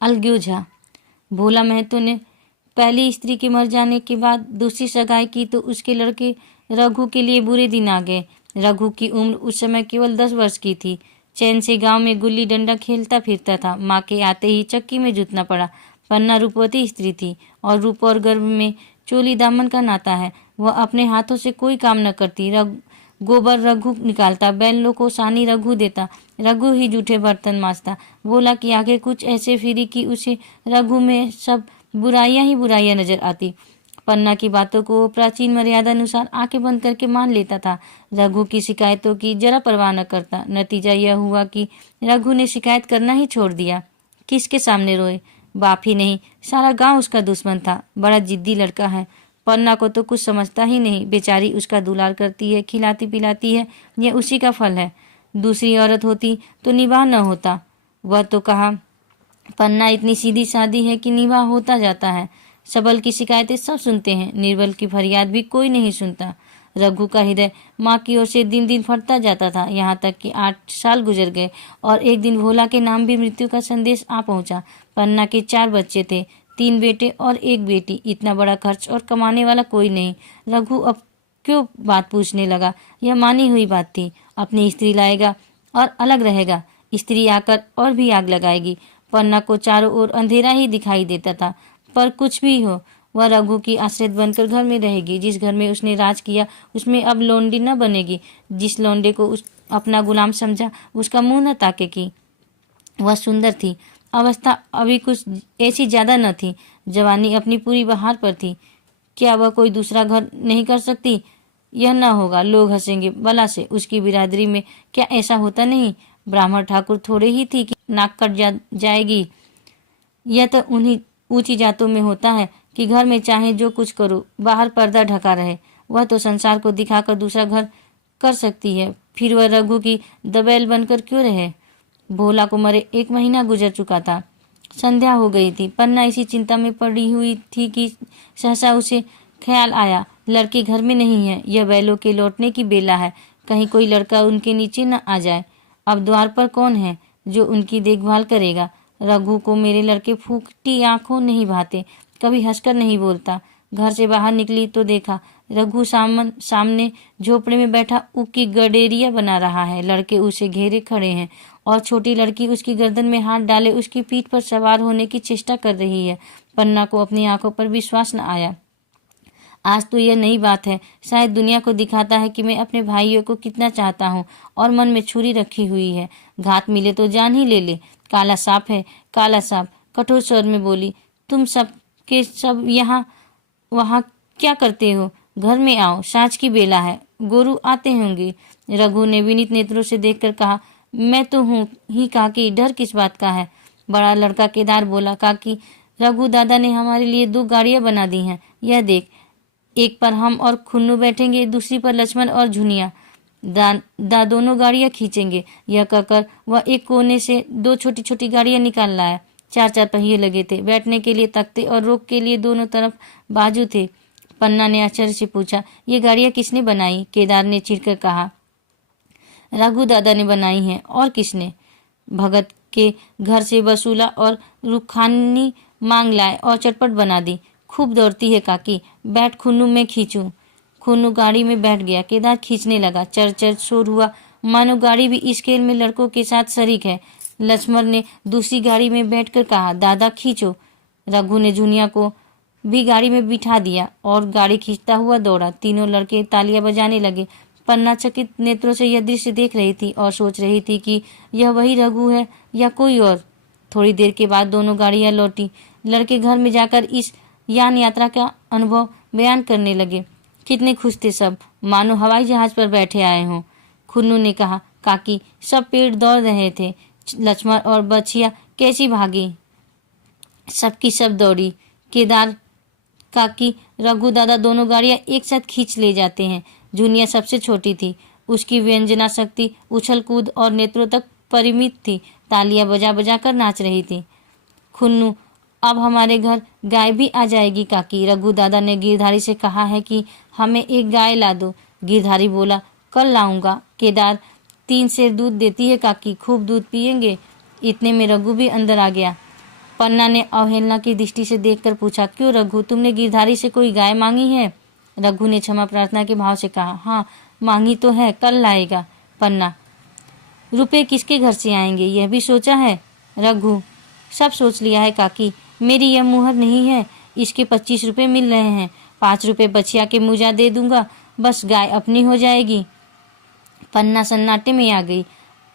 अलगूझा। भोला महतो ने पहली स्त्री के मर जाने के बाद दूसरी सगाई की तो उसके लड़के रघु के लिए बुरे दिन आ गए। रघु की उम्र उस समय केवल 10 वर्ष की थी। चैन से गांव में गुल्ली डंडा खेलता फिरता था। माँ के आते ही चक्की में जुटना पड़ा। पन्ना रूपवती स्त्री थी और रूप और गर्भ में चोली दामन का नाता है। वह अपने हाथों से कोई काम न करती। गोबर रघु निकालता, बैलों को सानी रघु देता, रघु ही जूठे बर्तन मांजता। भोला की आंखें कुछ ऐसे फिरी कि उसे रघु में सब बुराइयां ही बुराइयां नजर आती। पन्ना की बातों को प्राचीन मर्यादा अनुसार आंखें बंद करके मान लेता था। रघु की शिकायतों की जरा परवाह न करता। नतीजा यह हुआ कि रघु ने शिकायत करना ही छोड़ दिया। किसके सामने रोए? बाप ही नहीं, सारा गांव उसका दुश्मन था। बड़ा जिद्दी लड़का है। पन्ना को तो कुछ समझता ही नहीं। बेचारी उसका दुलार करती है, खिलाती पिलाती है, यह उसी का फल है। दूसरी औरत होती तो निवाह न होता। वह तो कहा, पन्ना इतनी सीधी सादी है कि निवाह होता जाता है। सबल की शिकायतें सब सुनते हैं, निर्बल की फरियाद भी कोई नहीं सुनता। रघु का हृदय माँ की ओर से दिन दिन फटता जाता था। यहाँ तक कि 8 साल गुजर गए और एक दिन भोला के नाम भी मृत्यु का संदेश आ पहुंचा। पन्ना के 4 बच्चे थे, 3 बेटे और 1 बेटी। इतना बड़ा खर्च और कमाने वाला कोई नहीं। रघु अब क्यों बात पूछने लगा? यह मानी हुई बात थी। अपनी स्त्री लाएगा और अलग रहेगा। स्त्री आकर और भी आग लगाएगी। पन्ना को चारों ओर अंधेरा ही दिखाई देता था। पर कुछ भी हो, वह रघु की आश्रित बनकर घर में रहेगी। जिस घर में उसने राज किया उसमें अब लौंडी न बनेगी। जिस लौंडे को अपना गुलाम समझा उसका मुंह न ताकेगी। वह सुंदर थी। अवस्था अभी कुछ ऐसी ज्यादा न थी। जवानी अपनी पूरी बहार पर थी। क्या वह कोई दूसरा घर नहीं कर सकती? यह न होगा। लोग हंसेंगे भला से। उसकी बिरादरी में क्या ऐसा होता नहीं? ब्राह्मण ठाकुर थोड़े ही थी कि नाक कट जाएगी। यह तो उन्हीं ऊंची जातों में होता है कि घर में चाहे जो कुछ करो, बाहर पर्दा ढका रहे। वह तो संसार को दिखाकर दूसरा घर कर सकती है। फिर वह रघु की दबैल बनकर क्यों रहे? भोला को मरे 1 महीना गुजर चुका था। संध्या हो गई थी। पन्ना इसी चिंता में पड़ी हुई थी कि सहसा उसे ख्याल आया, लड़के घर में नहीं है। यह बैलों के लौटने की बेला है। कहीं कोई लड़का उनके नीचे न आ जाए। अब द्वार पर कौन है जो उनकी देखभाल करेगा? रघु को मेरे लड़के फूकती आंखों नहीं भाते, कभी हंसकर नहीं बोलता। घर से बाहर निकली तो देखा रघु सामने झोपड़े में बैठा ऊख की गडेरिया बना रहा है। लड़के उसे घेरे खड़े हैं और छोटी लड़की उसकी गर्दन में हाथ डाले उसकी पीठ पर सवार होने की चेष्टा कर रही है। पन्ना को अपनी आंखों पर विश्वास न आया। आज तो यह नई बात है। शायद दुनिया को दिखाता है कि मैं अपने भाइयों को कितना चाहता हूँ और मन में छुरी रखी हुई है। घात मिले तो जान ही ले ले। काला सांप है, काला सांप। कठोर स्वर में बोली, तुम सब के सब यहाँ वहाँ क्या करते हो? घर में आओ, सांझ की बेला है, गोरू आते होंगे। रघु ने विनीत नेत्रों से देखकर कहा, मैं तो हूँ ही काकी, डर किस बात का है? बड़ा लड़का केदार बोला, काकी रघु दादा ने हमारे लिए 2 गाड़ियां बना दी हैं। यह देख, एक पर हम और खुन्नू बैठेंगे, दूसरी पर लक्ष्मण और झुनिया दोनों गाड़ियां खींचेंगे। यह कहकर वह एक कोने से 2 छोटी छोटी गाड़ियां निकाल लाया। 4 पहिए लगे थे। बैठने के लिए तख्ते और रोक के लिए दोनों तरफ बाजू थे। पन्ना ने आश्चर्य से पूछा, ये गाड़ियां किसने बनाई? केदार ने चिढ़कर कहा, रघु दादा ने बनाई हैं। और किसने? भगत के घर से वसूला और रुखानी मांग लाए और चटपट बना दी। खूब दौड़ती है काकी, बैठ खुन्नू में खींचूं। खुन्नू गाड़ी में बैठ गया। केदार खींचने लगा। चर चर शोर हुआ, मानो गाड़ी भी इस खेल में लड़कों के साथ शरीक है। लक्ष्मण ने दूसरी गाड़ी में बैठकर कहा, दादा खींचो। रघु ने झुनिया को भी गाड़ी में बिठा दिया और गाड़ी खींचता हुआ दौड़ा। तीनों लड़के तालियां बजाने लगे। पन्ना चकित नेत्रों से यह दृश्य देख रही थी और सोच रही थी कि यह वही रघु है या कोई और। थोड़ी देर के बाद दोनों गाड़ियां लौटी। लड़के घर में जाकर इस यान यात्रा का अनुभव बयान करने लगे। कितने खुश थे सब, मानो हवाई जहाज पर बैठे आए हों। खुन्नू ने कहा, काकी सब पेड़ दौड़ रहे थे। लक्ष्मण और बछिया कैसी भागी, सबकी सब दौड़ी। केदार काकी रघु दादा दोनों गाड़ियां एक साथ खींच ले जाते हैं। जूनिया सबसे छोटी थी। उसकी व्यंजना शक्ति उछल कूद और नेत्रों तक परिमित थी। तालियां बजा बजा कर नाच रही थी। खुन्नू, अब हमारे घर गाय भी आ जाएगी काकी। रघु दादा ने गिरधारी से कहा है कि हमें एक गाय ला दो। गिरधारी बोला, कल लाऊंगा। केदार, 3 सेर दूध देती है काकी, खूब दूध पियेंगे। इतने में रघु भी अंदर आ गया। पन्ना ने अवहेलना की दृष्टि से देखकर पूछा, क्यों रघु, तुमने गिरधारी से कोई गाय मांगी है? रघु ने क्षमा प्रार्थना के भाव से कहा, हाँ मांगी तो है, कल लाएगा। पन्ना, रुपए किसके घर से आएंगे यह भी सोचा है? रघु, सब सोच लिया है काकी, मेरी यह मुहर नहीं है, इसके 25 रुपये मिल रहे हैं, 5 रुपये बछिया के मुजा दे दूंगा, बस गाय अपनी हो जाएगी। पन्ना सन्नाटे में आ गई।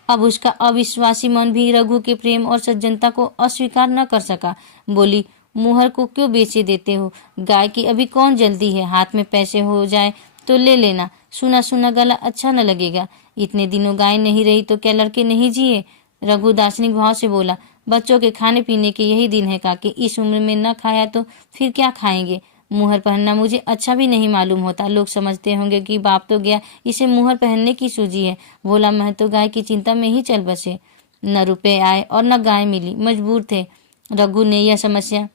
अब उसका अविश्वासी मन भी रघु के प्रेम और सज्जनता को अस्वीकार न कर सका। बोली, मुहर को क्यों बेचे देते हो? गाय की अभी कौन जल्दी है, हाथ में पैसे हो जाए तो ले लेना, सुना सुना गला अच्छा न लगेगा। इतने दिनों गाय नहीं रही तो क्या लड़के नहीं जिए? रघु दार्शनिक भाव से बोला, बच्चों के खाने पीने के यही दिन है काकी, इस उम्र में न खाया तो फिर क्या खाएंगे? मुहर पहनना मुझे अच्छा भी नहीं मालूम होता, लोग समझते होंगे कि बाप तो गया, इसे मुहर पहनने की सूझी है। भोला मैं तो गाय की चिंता में ही चल बसे, न रुपए आए और न गाय मिली, मजबूर थे। रघु ने यह समस्या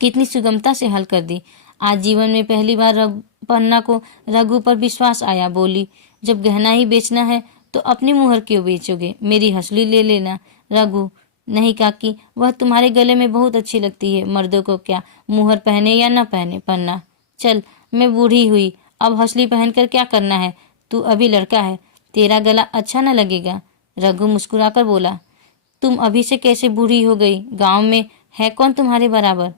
कितनी सुगमता से हल कर दी। आज जीवन में पहली बार पन्ना को रघु पर विश्वास आया। बोली, जब गहना ही बेचना है तो अपनी मुहर क्यों बेचोगे, मेरी हंसली ले लेना। रघु, नहीं काकी, वह तुम्हारे गले में बहुत अच्छी लगती है, मर्दों को क्या, मुहर पहने या न पहने। पन्ना, चल मैं बूढ़ी हुई, अब हंसली पहनकर क्या करना है, तू अभी लड़का है, तेरा गला अच्छा न लगेगा। रघु मुस्कुराकर बोला, तुम अभी से कैसे बूढ़ी हो गई, गांव में है कौन तुम्हारे बराबर?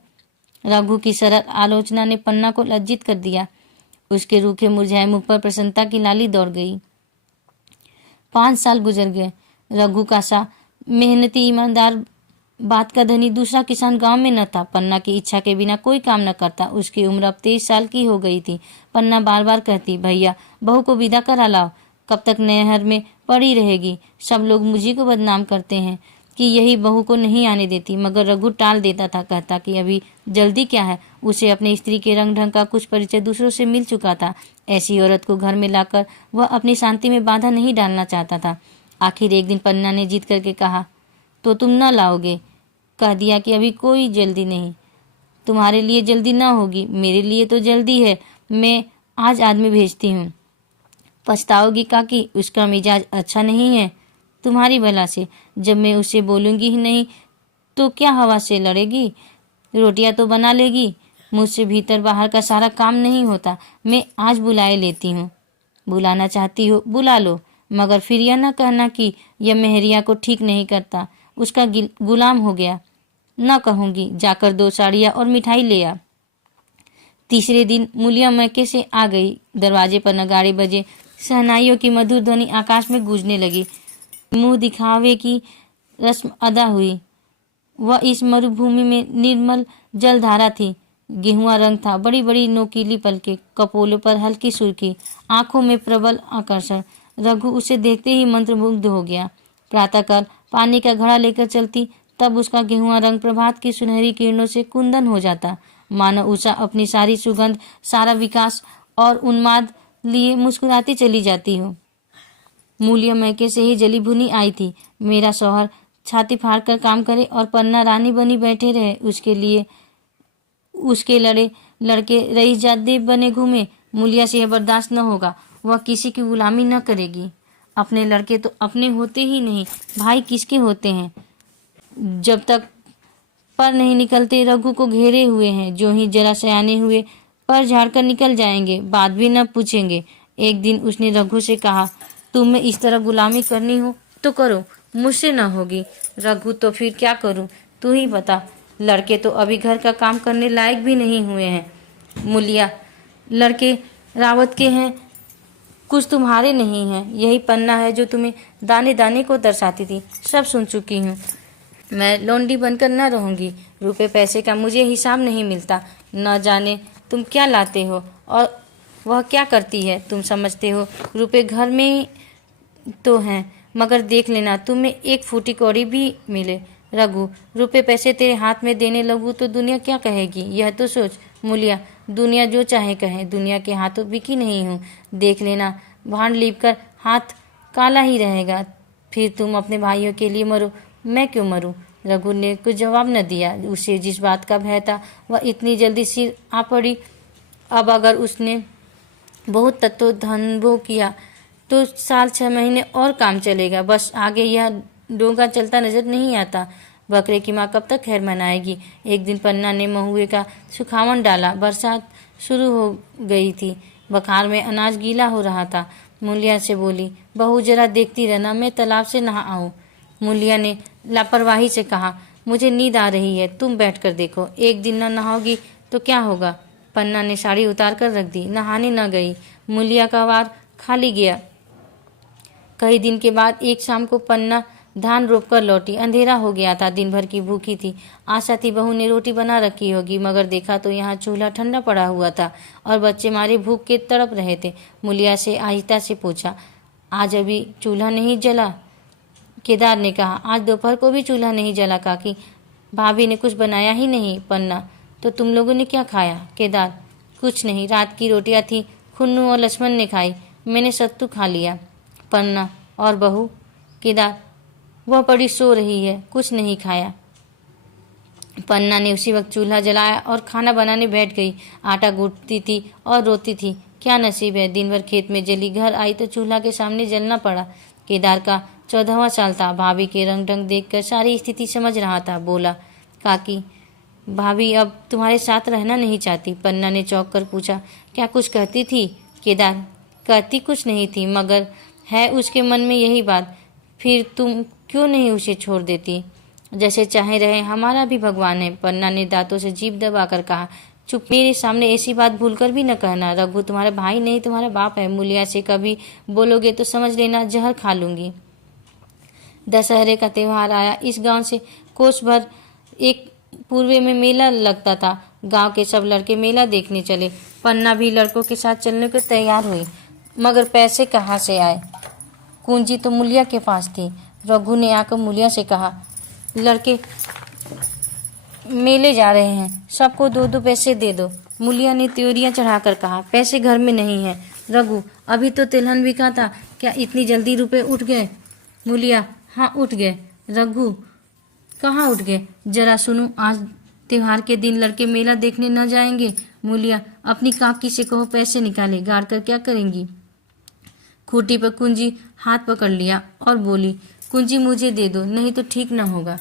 रघु की सरल आलोचना ने पन्ना को लज्जित कर दिया। उसके रूखे मुरझाए मुख पर प्रसन्नता की लाली दौड़ गई। 5 साल गुजर गए। रघु का सा मेहनती ईमानदार बात का धनी दूसरा किसान गांव में न था। पन्ना की इच्छा के बिना कोई काम न करता। उसकी उम्र अब 23 साल की हो गई थी। पन्ना बार बार कहती, भैया बहू को विदा करा लाओ, कब तक नहर में पड़ी रहेगी, सब लोग मुझी को बदनाम करते हैं कि यही बहू को नहीं आने देती। मगर रघु टाल देता था, कहता कि अभी जल्दी क्या है, उसे अपनी स्त्री के रंग ढंग का कुछ परिचय दूसरों से मिल चुका था। ऐसी औरत को घर में लाकर वह अपनी शांति में बाधा नहीं डालना चाहता था। आखिर एक दिन पन्ना ने जीत करके कहा, तो तुम न लाओगे? कह दिया कि अभी कोई जल्दी नहीं, तुम्हारे लिए जल्दी न होगी, मेरे लिए तो जल्दी है, मैं आज आदमी भेजती हूँ। पछताओगी काकी, उसका मिजाज अच्छा नहीं है, तुम्हारी भला से। जब मैं उसे बोलूँगी ही नहीं तो क्या हवा से लड़ेगी, रोटियां तो बना लेगी, मुझसे भीतर बाहर का सारा काम नहीं होता। मैं आज बुलाए लेती हूँ। बुलाना चाहती हो बुला लो, मगर फिर यह न कहना कि यह मेहरिया को ठीक नहीं करता, उसका गुलाम हो गया। न कहूँगी, जाकर 2 साड़ियाँ और मिठाई ले आ। तीसरे दिन मूलिया मैके से आ गई। दरवाजे पर नगाड़े बजे, शहनाइयों की मधुर ध्वनि आकाश में गूंजने लगी। मुंह दिखावे की रस्म अदा हुई। वह इस मरुभूमि में निर्मल जलधारा थी। गेहुआ रंग था, बड़ी बड़ी नोकीली पलके, कपोलों पर हल्की सुर्खी, आंखों में प्रबल आकर्षण। रघु उसे देखते ही मंत्रमुग्ध हो गया। प्रातःकाल पानी का घड़ा लेकर चलती, तब उसका गेहुआ रंग प्रभात की सुनहरी किरणों से कुंदन हो जाता, मानो उषा अपनी सारी सुगंध, सारा विकास और उन्माद लिए मुस्कुराती चली जाती हो। मूलिया मैके से ही जली भुनी आई थी। मेरा शौहर छाती फाड़ कर काम करे और पन्ना रानी बनी बैठे रहे, उसके लिए उसके लड़के रईस जादे बने घूमे। मूलिया से यह बर्दाश्त न होगा। वह किसी की गुलामी न करेगी। अपने लड़के तो अपने होते ही नहीं, भाई किसके होते हैं? जब तक पर नहीं निकलते रघु को घेरे हुए हैं, जो ही जरा सयाने हुए पर झाड़कर निकल जाएंगे, बात भी न पूछेंगे। एक दिन उसने रघु से कहा, तुम्हें इस तरह गुलामी करनी हो तो करो, मुझसे न होगी। रघु, तो फिर क्या करूं, तू ही बता। लड़के तो अभी घर का काम करने लायक भी नहीं हुए हैं। मूलिया, लड़के रावत के हैं, कुछ तुम्हारे नहीं हैं। यही पन्ना है जो तुम्हें दाने दाने को दर्शाती थी। सब सुन चुकी हूँ। मैं लौंडी बनकर न रहूंगी। रुपए पैसे का मुझे हिसाब नहीं मिलता। न जाने तुम क्या लाते हो और वह क्या करती है। तुम समझते हो रुपए घर में तो हैं, मगर देख लेना तुम्हें 1 फूटी कौड़ी भी मिले। रघु, रुपए पैसे तेरे हाथ में देने लगूं तो दुनिया क्या कहेगी, यह तो सोच। मूलिया, दुनिया जो चाहे कहे, दुनिया के हाथों बिकी नहीं हूँ। देख लेना भांड लीप कर हाथ काला ही रहेगा। फिर तुम अपने भाइयों के लिए मरो, मैं क्यों मरूं? रघु ने कुछ जवाब न दिया। उसे जिस बात का भय था वह इतनी जल्दी सिर आ पड़ी। अब अगर उसने बहुत तत्वधन्भो किया तो 1 साल 6 महीने और काम चलेगा, बस आगे यह डोंगा चलता नजर नहीं आता। बकरे की माँ कब तक खैर मनाएगी। एक दिन पन्ना ने महुए का सुखावन डाला। बरसात शुरू हो गई थी। बखार में अनाज गीला हो रहा था। मूलिया से बोली, बहू जरा देखती रहना, मैं तालाब से नहा आऊं। मूलिया ने लापरवाही से कहा, मुझे नींद आ रही है, तुम बैठ कर देखो, एक दिन न नहाओगी तो क्या होगा। पन्ना ने साड़ी उतार कर रख दी, नहाने न गई। मूलिया का वार खाली गया। कई दिन के बाद एक शाम को पन्ना धान रोप कर लौटी। अंधेरा हो गया था, दिन भर की भूखी थी। आशा थी बहू ने रोटी बना रखी होगी, मगर देखा तो यहाँ चूल्हा ठंडा पड़ा हुआ था और बच्चे मारे भूख के तड़प रहे थे। मूलिया से आहिस्ता से पूछा, आज अभी चूल्हा नहीं जला? केदार ने कहा, आज दोपहर को भी चूल्हा नहीं जला काकी, भाभी ने कुछ बनाया ही नहीं। पन्ना, तो तुम लोगों ने क्या खाया? केदार, कुछ नहीं, रात की रोटियां थी, खुन्नू और लक्ष्मण ने खाई, मैंने सत्तू खा लिया। पन्ना, और बहू? केदार, वह बड़ी सो रही है, कुछ नहीं खाया। पन्ना ने उसी वक्त चूल्हा जलाया और खाना बनाने बैठ गई। आटा गूंथती थी और रोती थी, क्या नसीब है, दिन भर खेत में जली, घर आई तो चूल्हा के सामने जलना पड़ा। केदार का 14वां साल था। भाभी के रंग ढंग देखकर सारी स्थिति समझ रहा था। बोला, काकी, भाभी अब तुम्हारे साथ रहना नहीं चाहती। पन्ना ने चौंक कर पूछा, क्या कुछ कहती थी? केदार, कहती कुछ नहीं थी, मगर है उसके मन में यही बात। फिर तुम क्यों नहीं उसे छोड़ देती? जैसे चाहे रहे, हमारा भी भगवान है। पन्ना ने दांतों से जीभ दबाकर कहा, चुप, मेरे सामने ऐसी बात भूलकर भी न कहना। रघु तुम्हारा भाई नहीं, तुम्हारा बाप है। मूलिया से कभी बोलोगे तो समझ लेना जहर खा लूंगी। दशहरे का त्योहार आया। इस गांव से कोस भर एक पूर्वे में मेला लगता था। गांव के सब लड़के मेला देखने चले। पन्ना भी लड़कों के साथ चलने को तैयार हुई, मगर पैसे कहाँ से आए? कुंजी तो मूलिया के पास थी। रघु ने आकर मूलिया से कहा, लड़के मेले जा रहे हैं, सबको 2-2 पैसे दे दो। मूलिया ने त्योरियां चढ़ाकर कहा, पैसे घर में नहीं है। रघु, अभी तो तिलहन बिका था, क्या इतनी जल्दी रुपए उठ गए? मूलिया, हाँ उठ गए। रघु, कहाँ उठ गए? जरा सुनो, आज त्योहार के दिन लड़के मेला देखने न जाएंगे? मूलिया, अपनी काकी से कहो पैसे निकाले, गाड़ कर क्या करेंगी? खूंटी पर कुंजी हाथ पकड़ लिया और बोली, कुंजी मुझे दे दो, नहीं तो ठीक न होगा।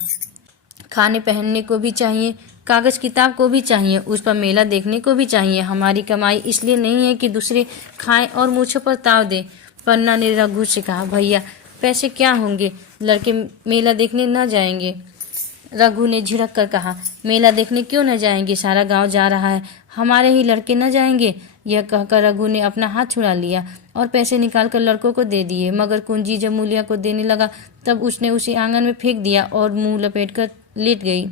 खाने पहनने को भी चाहिए, कागज किताब को भी चाहिए, उस पर मेला देखने को भी चाहिए। हमारी कमाई इसलिए नहीं है कि दूसरे खाएं और मुझ पर ताव दे। पन्ना ने रघु से कहा, भैया पैसे क्या होंगे, लड़के मेला देखने न जाएंगे? रघु ने झिड़क कर कहा, मेला देखने क्यों न जाएंगे, सारा गांव जा रहा है, हमारे ही लड़के न जाएंगे? यह कहकर रघु ने अपना हाथ छुड़ा लिया और पैसे निकालकर लड़कों को दे दिए। मगर कुंजी जब मूलिया को देने लगा तब उसने उसे आंगन में फेंक दिया और मुंह लपेटकर लेट गई।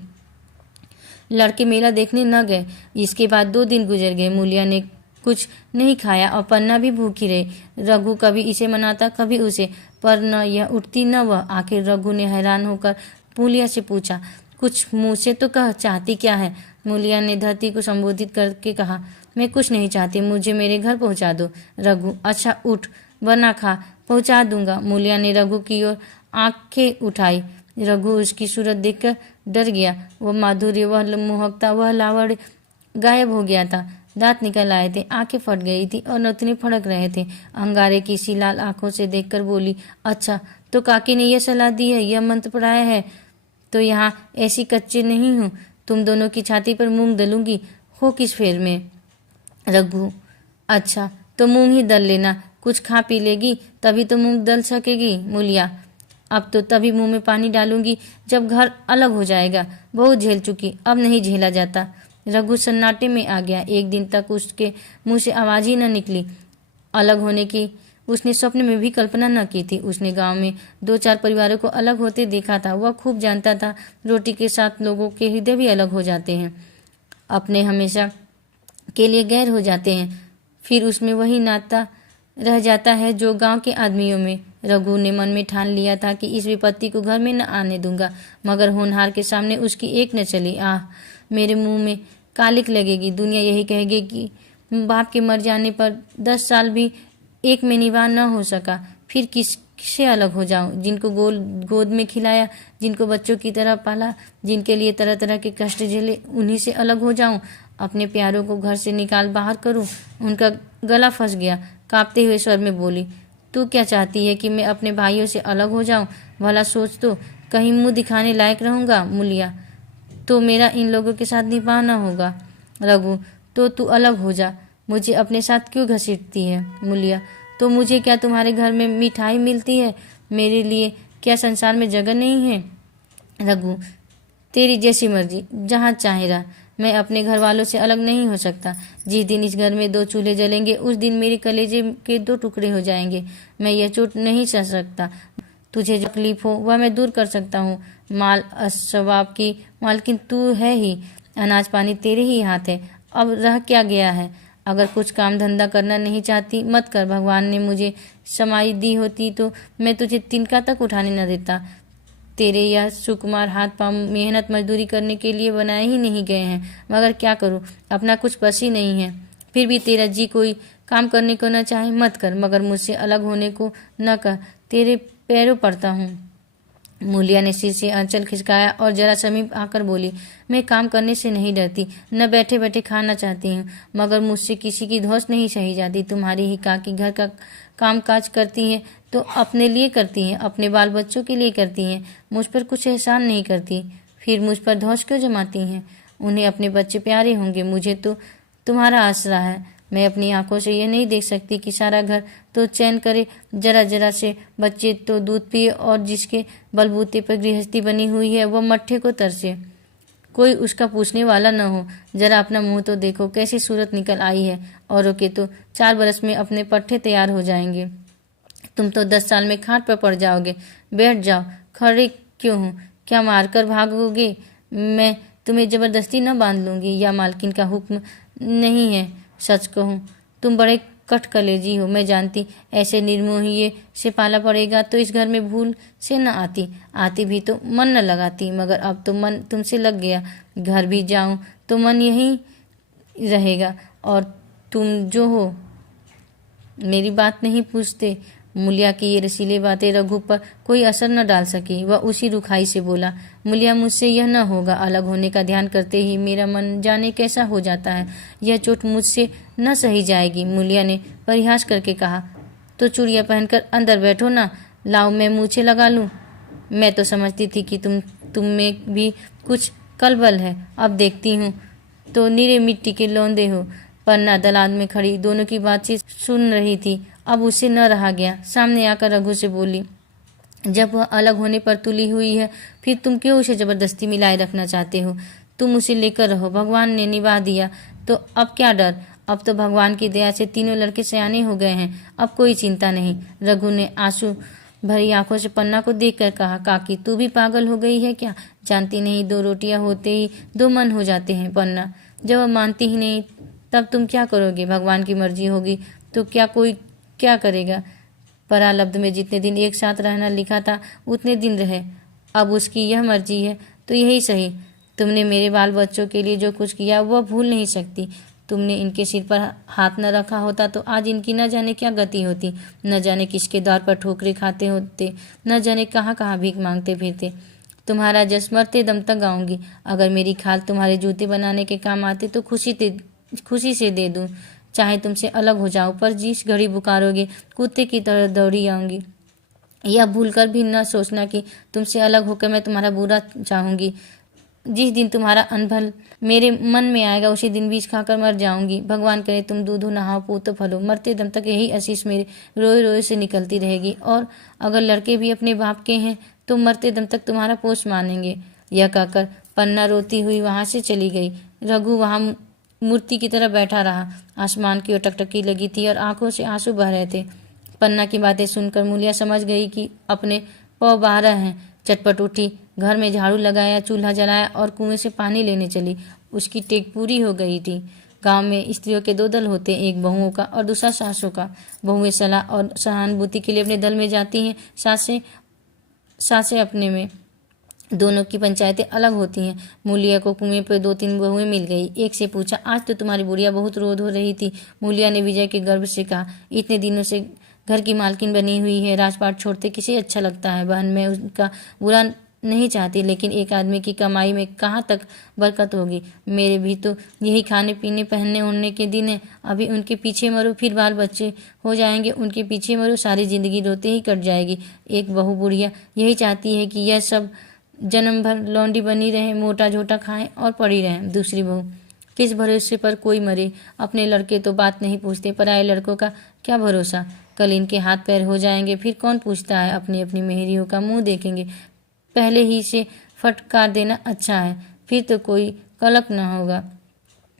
लड़के मेला देखने न गए। इसके बाद 2 दिन गुजर गए। मूलिया ने कुछ नहीं खाया और पन्ना भी भूखी रही। रघु कभी इसे मनाता कभी उसे, पर न यह उठती न वह। आखिर रघु ने हैरान होकर मूलिया से पूछा, कुछ मुँह से तो कह, चाहती क्या है? मूलिया ने धरती को संबोधित करके कहा, मैं कुछ नहीं चाहती, मुझे मेरे घर पहुंचा दो। रघु, अच्छा उठ, वरना खा, पहुंचा दूंगा। मूलिया ने रघु की ओर आंखें उठाई। रघु उसकी सूरत देखकर डर गया। वह माधुर्य, वह मोहकता, वह लावण्य गायब हो गया था। दांत निकल आए थे, आंखें फट गई थी और नथुने फड़क रहे थे। अंगारे की सी लाल आंखों से देखकर बोली, अच्छा तो काकी ने यह सलाह दी है, यह मंत्र पढ़ाया है, तो यहाँ ऐसी कच्चे नहीं हूँ, तुम दोनों की छाती पर मूंग दलूंगी, हो किस फेर में? रघु, अच्छा तो मूंग ही दल लेना, कुछ खा पी लेगी तभी तो मूंग दल सकेगी। मूलिया, अब तो तभी मुंह में पानी डालूंगी जब घर अलग हो जाएगा, बहुत झेल चुकी, अब नहीं झेला जाता। रघु सन्नाटे में आ गया। एक दिन तक उसके मुंह से आवाज ही न निकली। अलग होने की उसने स्वप्न में भी कल्पना न की थी। उसने गांव में 2-4 परिवारों को अलग होते देखा था। वह खूब जानता था, रोटी के साथ लोगों के हृदय भी अलग हो जाते हैं, अपने हमेशा के लिए गैर हो जाते हैं, फिर उसमें वही नाता रह जाता है जो गांव के आदमियों में। रघु ने मन में ठान लिया था कि इस विपत्ति को घर में न आने दूंगा, मगर होनहार के सामने उसकी एक न चली। आह, मेरे मुंह में कालिक लगेगी, दुनिया यही कहेगी कि बाप के मर जाने पर 10 साल भी एक में निवाह न हो सका, फिर किससे अलग हो जाऊं? जिनको गोद में खिलाया, जिनको बच्चों की तरह पाला, जिनके लिए तरह तरह के कष्ट झेले, उन्हीं से अलग हो जाऊं? अपने प्यारों को घर से निकाल बाहर करूं? उनका गला फंस गया। कांपते हुए स्वर में बोली, तू क्या चाहती है कि मैं अपने भाइयों से अलग हो जाऊं? भला सोच तो, कहीं मुंह दिखाने लायक रहूँगा। मूलिया, तो मेरा इन लोगों के साथ निभाना ना होगा। रघु, तो तू अलग हो जा, मुझे अपने साथ क्यों घसीटती है। मूलिया, तो मुझे क्या तुम्हारे घर में मिठाई मिलती है, मेरे लिए क्या संसार में जगह नहीं है। रघु, तेरी जैसी मर्जी, जहाँ चाहे रह, मैं अपने घर वालों से अलग नहीं हो सकता। जिस दिन इस घर में 2 चूल्हे जलेंगे उस दिन मेरे कलेजे के 2 टुकड़े हो जाएंगे। मैं यह चोट नहीं सह सकता। तुझे जो तकलीफ हो वह मैं दूर कर सकता हूँ। माल अस्बाब की मालकिन तू है ही, अनाज पानी तेरे ही हाथ है। अब रह क्या गया है। अगर कुछ काम धंधा करना नहीं चाहती मत कर। भगवान ने मुझे समाई दी होती तो मैं तुझे तिनका तक उठाने न देता। तेरे यह सुकुमार हाथ पांव मेहनत मजदूरी करने के लिए बनाए ही नहीं गए हैं, मगर क्या करूं, अपना कुछ बस ही नहीं है। फिर भी तेरा जी कोई काम करने को न चाहे मत कर, मगर मुझसे अलग होने को न कर, तेरे पैरों पड़ता हूँ। मूलिया ने सिर से आंचल खिसकाया और जरा समीप आकर बोली, मैं काम करने से नहीं डरती, न बैठे बैठे खाना चाहती हूँ, मगर मुझसे किसी की धौंस नहीं सही जाती। तुम्हारी ही काकी घर का काम काज करती हैं तो अपने लिए करती हैं, अपने बाल बच्चों के लिए करती हैं, मुझ पर कुछ एहसान नहीं करती। फिर मुझ पर धौंस क्यों जमाती हैं। उन्हें अपने बच्चे प्यारे होंगे, मुझे तो तुम्हारा आसरा है। मैं अपनी आंखों से यह नहीं देख सकती कि सारा घर तो चैन करे, जरा जरा से बच्चे तो दूध पिए और जिसके बलबूते पर गृहस्थी बनी हुई है वह मट्ठे को तरसे, कोई उसका पूछने वाला न हो। जरा अपना मुंह तो देखो, कैसी सूरत निकल आई है। औरों के तो 4 बरस में अपने पट्टे तैयार हो जाएंगे, तुम तो 10 साल में खाट पर पड़ जाओगे। बैठ जाओ, खड़े क्यों हो, क्या मारकर भागोगे। मैं तुम्हें जबरदस्ती न बांध लूँगी, या मालकिन का हुक्म नहीं है। सच कहूँ तुम बड़े कटकलेजी हो। मैं जानती ऐसे निर्मोहिए से पाला पड़ेगा तो इस घर में भूल से न आती भी तो मन न लगाती, मगर अब तो मन तुमसे लग गया। घर भी जाऊँ तो मन यहीं रहेगा और तुम जो हो मेरी बात नहीं पूछते। मूलिया की ये रसीली बातें रघु पर कोई असर न डाल सकी। वह उसी रुखाई से बोला, मूलिया, मुझसे यह न होगा। अलग होने का ध्यान करते ही मेरा मन जाने कैसा हो जाता है। यह चोट मुझसे न सही जाएगी। मूलिया ने परिहास करके कहा, तो चूड़ियाँ पहनकर अंदर बैठो ना, लाओ मैं मूछें लगा लूँ। मैं तो समझती थी कि तुम में भी कुछ कलबल है, अब देखती हूँ तो निरे मिट्टी के लौंदे हो। पन्ना दलान में खड़ी दोनों की बातचीत सुन रही थी, अब उसे न रहा गया। सामने आकर रघु से बोली, जब वह अलग होने पर तुली हुई है फिर तुम क्यों उसे जबरदस्ती मिलाए रखना चाहते हो। तुम उसे लेकर रहो, भगवान ने निभा दिया तो अब क्या डर। अब तो भगवान की दया से तीनों लड़के सयाने हो गए हैं, अब कोई चिंता नहीं। रघु ने आंसू भरी आंखों से पन्ना को देखकर कहा, काकी तू भी पागल हो गई है क्या। जानती नहीं 2 रोटियां होते ही 2 मन हो जाते हैं। पन्ना, जब वह मानती ही नहीं तब तुम क्या करोगे। भगवान की मर्जी होगी तो कोई क्या करेगा। परालब्ध में जितने दिन एक साथ रहना लिखा था उतने दिन रहे, अब उसकी यह मर्जी है तो यही सही। तुमने मेरे बाल बच्चों के लिए जो कुछ किया वह भूल नहीं सकती। तुमने इनके सिर पर हाथ न रखा होता तो आज इनकी न जाने क्या गति होती, न जाने किसके द्वार पर ठोकरे खाते होते, न जाने कहाँ कहाँ भीख मांगते फिरते। तुम्हारा जस मरते दम तक गाऊंगी। अगर मेरी खाल तुम्हारे जूते बनाने के काम आते तो खुशी से दे दूं। चाहे तुमसे अलग हो जाऊं, पर जिस घड़ी पुकारोगे कुत्ते की तरह दौड़ी आऊंगी। यह भूलकर भी न सोचना कि तुमसे अलग होकर मैं तुम्हारा बुरा चाहूंगी। जिस दिन तुम्हारा अनभल मेरे मन में आएगा उसी दिन बीज खाकर मर जाऊंगी। भगवान करे तुम दूधो नहाओ पूतो फलो, मरते दम तक यही आशीष मेरे रोए रोए से निकलती रहेगी। और अगर लड़के भी अपने बाप के हैं तो मरते दम तक तुम्हारा पोष मानेंगे। यह कहकर पन्ना रोती हुई वहां से चली गई। रघु वहां मूर्ति की तरह बैठा रहा। आसमान की ओर टकटकी लगी थी और आंखों से आंसू बह रहे थे। पन्ना की बातें सुनकर मूलिया समझ गई कि अपने पौ बाहर हैं। चटपट उठी, घर में झाड़ू लगाया, चूल्हा जलाया और कुएं से पानी लेने चली। उसकी टेक पूरी हो गई थी। गांव में स्त्रियों के 2 दल होते हैं, एक बहुओं का और दूसरा सासों का। बहुएं सलाह और सहानुभूति के लिए अपने दल में जाती हैं, सासें अपने में। दोनों की पंचायतें अलग होती हैं। मूलिया को कुएं पर 2-3 बहुएं मिल गई। एक से पूछा, आज तो तुम्हारी बुढ़िया बहुत रोध हो रही थी। मूलिया ने विजय के गर्व से कहा, इतने दिनों से घर की मालकिन बनी हुई है, राजपाट छोड़ते किसे अच्छा लगता है। बहन, मैं उनका बुरा नहीं चाहती, लेकिन एक आदमी की कमाई में कहाँ तक बरकत होगी। मेरे भी तो यही खाने पीने पहनने ओढ़ने के दिन है। अभी उनके पीछे मरो, फिर बाल बच्चे हो जाएंगे, उनके पीछे मरो, सारी जिंदगी रोते ही कट जाएगी। एक बहू बुढ़िया यही चाहती है कि यह सब जन्म भर लौंडी बनी रहे, मोटा झोटा खाएं और पड़ी रहें। दूसरी बहू, किस भरोसे पर कोई मरे। अपने लड़के तो बात नहीं पूछते, पराए लड़कों का क्या भरोसा। कल इनके हाथ पैर हो जाएंगे, फिर कौन पूछता है। अपनी अपनी मेहरियों का मुंह देखेंगे। पहले ही से फटकार देना अच्छा है, फिर तो कोई कलक न होगा।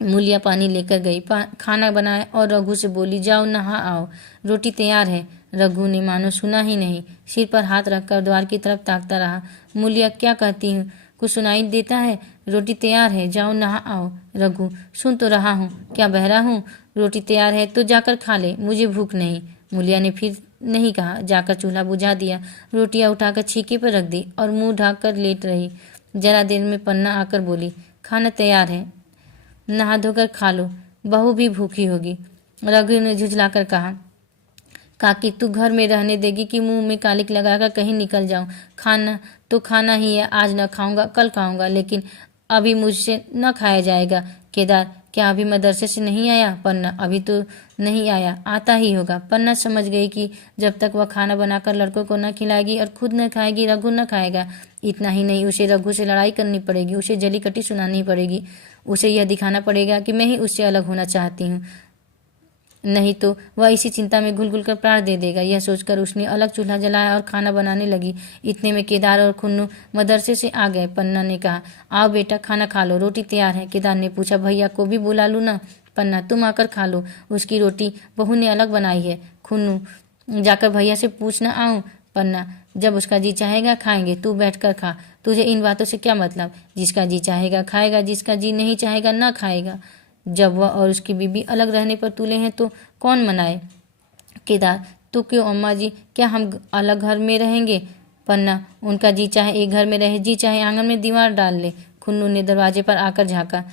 मूलिया पानी लेकर गई, खाना बनाया और रघु से बोली, जाओ नहा आओ, रोटी तैयार है। रघु ने मानो सुना ही नहीं, सिर पर हाथ रखकर द्वार की तरफ ताकता रहा। मूलिया, क्या कहती हूँ, कुछ सुनाई देता है? रोटी तैयार है, जाओ नहा आओ। रघु, सुन तो रहा हूँ, क्या बहरा हूँ? रोटी तैयार है तो जाकर खा ले, मुझे भूख नहीं। मूलिया ने फिर नहीं कहा, जाकर चूल्हा बुझा दिया, रोटियां उठाकर छीके पर रख दी और मुंह ढाक कर लेट रही। जरा देर में पन्ना आकर बोली, खाना तैयार है, नहा धोकर खा लो, बहू भी भूखी होगी। रघु ने झुझलाकर कहा, काकी तू घर में रहने देगी कि मुंह में कालिक लगाकर कहीं निकल जाऊं? खाना तो खाना ही है, आज न खाऊंगा कल खाऊंगा, लेकिन अभी मुझसे न खाया जाएगा। केदार, क्या अभी मदरसे से नहीं आया? पन्ना, अभी तो नहीं आया, आता ही होगा। पन्ना समझ गई कि जब तक वह खाना बनाकर लड़कों को न खिलाएगी और खुद न खाएगी, रघु न खाएगा। इतना ही नहीं, उसे रघु से लड़ाई करनी पड़ेगी, उसे जली कटी सुनानी पड़ेगी, उसे यह दिखाना पड़ेगा कि मैं ही उससे अलग होना चाहती हूँ, नहीं तो वह इसी चिंता में घुल घुल कर प्राण दे देगा। यह सोचकर उसने अलग चूल्हा जलाया और खाना बनाने लगी। इतने में केदार और खुन्नू मदरसे से आ गए। पन्ना ने कहा, आओ बेटा खाना खा लो, रोटी तैयार है। केदार ने पूछा, भैया को भी बुला लूँ ना? पन्ना, तुम आकर खा लो, उसकी रोटी बहू ने अलग बनाई है। खुन्नू, जाकर भैया से पूछना आऊँ? पन्ना, जब उसका जी चाहेगा खाएंगे, तू बैठ कर खा, तुझे इन बातों से क्या मतलब? जिसका जी चाहेगा खाएगा, जिसका जी नहीं चाहेगा ना खाएगा। जब वह और उसकी बीबी अलग रहने पर तुले हैं तो कौन मनाए? केदार, तो क्यों अम्मा जी, क्या हम अलग घर में रहेंगे? पन्ना, उनका जी चाहे एक घर में रहे, जी चाहे आंगन में दीवार डाल ले। खुन्नू ने दरवाजे पर आकर झाँका।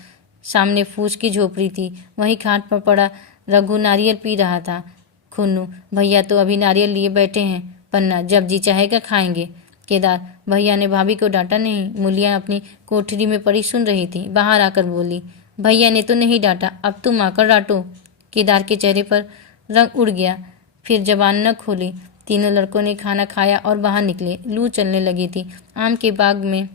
सामने फूस की झोपड़ी थी, वहीं खाट पर पड़ा रघु नारियल पी रहा था। खुन्नू, भैया तो अभी नारियल लिए बैठे हैं। पन्ना, जब जी चाहेगा खाएंगे। केदार, भैया ने भाभी को डांटा नहीं? मूलिया अपनी कोठरी में पड़ी सुन रही थी, बाहर आकर बोली, भैया ने तो नहीं डांटा, अब तुम आकर डांटो। केदार के चेहरे पर रंग उड़ गया, फिर जबान न खोली। तीनों लड़कों ने खाना खाया और बाहर निकले। लू चलने लगी थी। आम के बाग में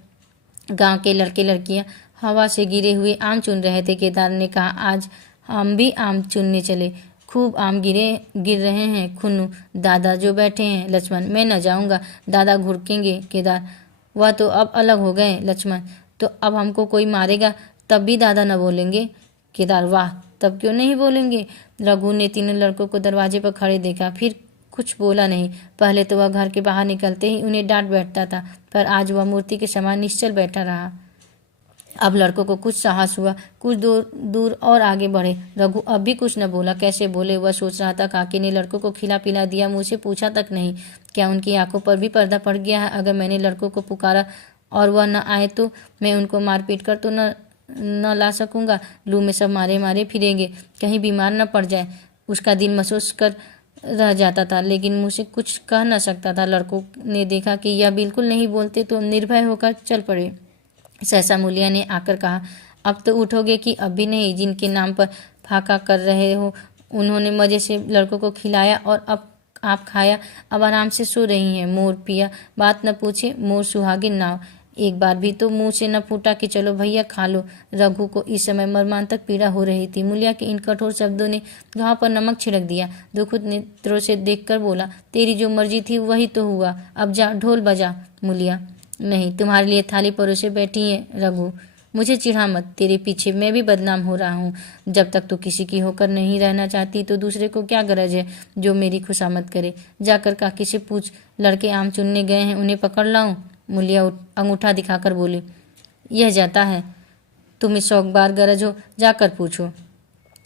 गांव के लड़के लड़कियां हवा से गिरे हुए आम चुन रहे थे। केदार ने कहा, आज हम भी आम चुनने चले, खूब आम गिर रहे हैं। खुन्नू, दादा जो बैठे हैं। लक्ष्मण, मैं न जाऊंगा, दादा घुड़केंगे। केदार, वह तो अब अलग हो गए। लक्ष्मण, तो अब हमको कोई मारेगा तब भी दादा न बोलेंगे? केदार, वाह, तब क्यों नहीं बोलेंगे? रघु ने तीनों लड़कों को दरवाजे पर खड़े देखा, फिर कुछ बोला नहीं। पहले तो वह घर के बाहर निकलते ही उन्हें डांट बैठता था, पर आज वह मूर्ति के समान निश्चल बैठा रहा। अब लड़कों को कुछ साहस हुआ, कुछ दूर और आगे बढ़े। रघु अब भी कुछ न बोला। कैसे बोले, वह सोच रहा था। काकी ने लड़कों को खिला पिला दिया, मुझसे पूछा तक नहीं। क्या उनकी आंखों पर भी पर्दा पड़ गया है? अगर मैंने लड़कों को पुकारा और वह न आए तो मैं उनको मार पीट कर तो न ला सकूंगा। लू में सब मारे मारे फिरेंगे, कहीं बीमार न पड़ जाए। उसका दिल महसूस कर रह जाता था, लेकिन मुझसे कुछ कह न सकता था। लड़कों ने देखा कि यह बिल्कुल नहीं बोलते तो निर्भय होकर चल पड़े। सहसा मूलिया ने आकर कहा, अब तो उठोगे कि अब भी नहीं? जिनके नाम पर फाका कर रहे हो, उन्होंने मजे से लड़कों को खिलाया और अब आप खाया, अब आराम से सो रही हैं। मोर पिया बात न पूछे, मोर सुहागिन नाव। एक बार भी तो मुंह से न फूटा कि चलो भैया खा लो। रघु को इस समय मर्मांतक पीड़ा हो रही थी। मूलिया के इन कठोर शब्दों ने घाव पर नमक छिड़क दिया। दुखित नेत्रों से देखकर बोला, तेरी जो मर्जी थी वही तो हुआ, अब जा ढोल बजा। मूलिया, नहीं, तुम्हारे लिए थाली परोसे बैठी है। रघु, मुझे चिढ़ा मत, तेरे पीछे मैं भी बदनाम हो रहा हूँ। जब तक तू किसी की होकर नहीं रहना चाहती तो दूसरे को क्या गरज है जो मेरी खुशामद करे? जाकर काकी से पूछ, लड़के आम चुनने गए हैं, उन्हें पकड़ लाऊं? मूलिया अंगूठा दिखाकर बोली, यह जाता है, तुम्हें 100 बार गरज हो, जाकर पूछो।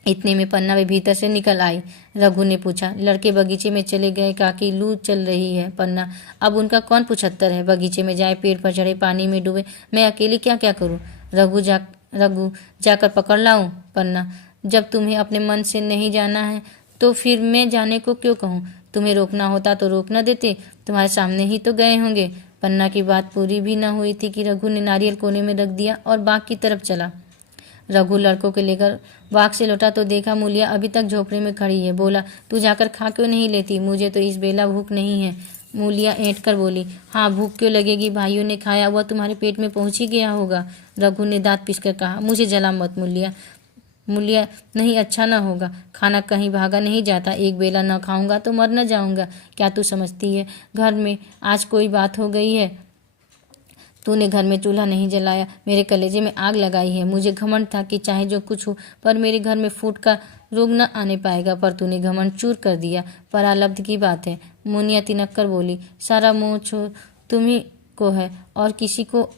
इतने में पन्ना भी भीतर से निकल आई। रघु ने पूछा, लड़के बगीचे में चले गए काकी, लू चल रही है। पन्ना, अब उनका कौन पुछत्तर है? बगीचे में जाए, पेड़ पर चढ़े, पानी में डूबे, मैं अकेली क्या क्या करूं? रघु, जाकर पकड़ लाऊं? पन्ना, जब तुम्हें अपने मन से नहीं जाना है तो फिर मैं जाने को क्यों कहूँ? तुम्हें रोकना होता तो रोक न देते, तुम्हारे सामने ही तो गए होंगे। पन्ना की बात पूरी भी न हुई थी कि रघु ने नारियल कोने में रख दिया और बाग की तरफ चला। रघु लड़कों को लेकर बाग से लौटा तो देखा मूलिया अभी तक झोपड़े में खड़ी है। बोला, तू जाकर खा क्यों नहीं लेती? मुझे तो इस बेला भूख नहीं है। मूलिया ऐंठ कर बोली, हाँ भूख क्यों लगेगी, भाइयों ने खाया वह तुम्हारे पेट में पहुंच ही गया होगा। रघु ने दांत पीसकर कहा, मुझे जला मत मूलिया। मूलिया, नहीं अच्छा ना होगा, खाना कहीं भागा नहीं जाता, एक बेला न खाऊंगा तो मर न जाऊंगा। क्या तू समझती है घर में आज कोई बात हो गई है? तूने घर में चूल्हा नहीं जलाया, मेरे कलेजे में आग लगाई है। मुझे घमंड था कि चाहे जो कुछ हो पर मेरे घर में फूट का रोग न आने पाएगा, पर तूने घमंड चूर कर दिया। परालब्ध की बात है। मुनिया तिनक कर बोली, सारा मोह छोड़ तुम्ही को है और किसी को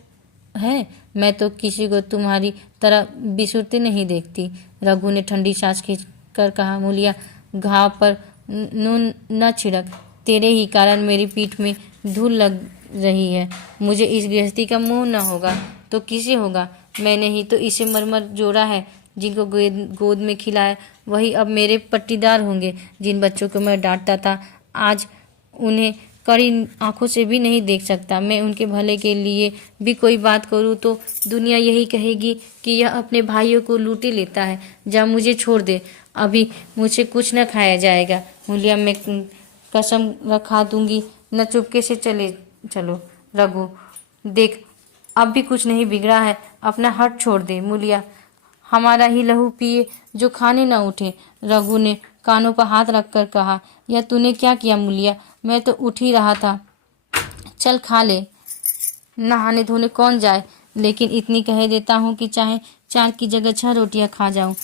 है? मैं तो किसी को तुम्हारी तरह बिसुरते नहीं देखती। रघु ने ठंडी सांस खींच कर कहा, मूलिया घाव पर नून न छिड़क, तेरे ही कारण मेरी पीठ में धूल लग रही है। मुझे इस गृहस्थी का मोह न होगा तो किसे होगा? मैंने ही तो इसे मरमर जोड़ा है। जिनको गोद में खिलाया वही अब मेरे पट्टीदार होंगे। जिन बच्चों को मैं डांटता था आज उन्हें कड़ी आंखों से भी नहीं देख सकता। मैं उनके भले के लिए भी कोई बात करूं तो दुनिया यही कहेगी कि यह अपने भाइयों को लूटे लेता है। जा मुझे छोड़ दे, अभी मुझसे कुछ न खाया जाएगा। मूलिया, मैं कसम रखा दूंगी न चुपके से चलो। रघु, देख अब भी कुछ नहीं बिगड़ा है, अपना हट छोड़ दे। मूलिया, हमारा ही लहू पिए जो खाने न उठे। रघु ने कानों पर हाथ रखकर कहा, यह तूने क्या किया मूलिया? मैं तो उठ ही रहा था, चल खा ले। नहाने धोने कौन जाए, लेकिन इतनी कह देता हूँ कि चाहे 4 की जगह 6 रोटियां खा जाऊं,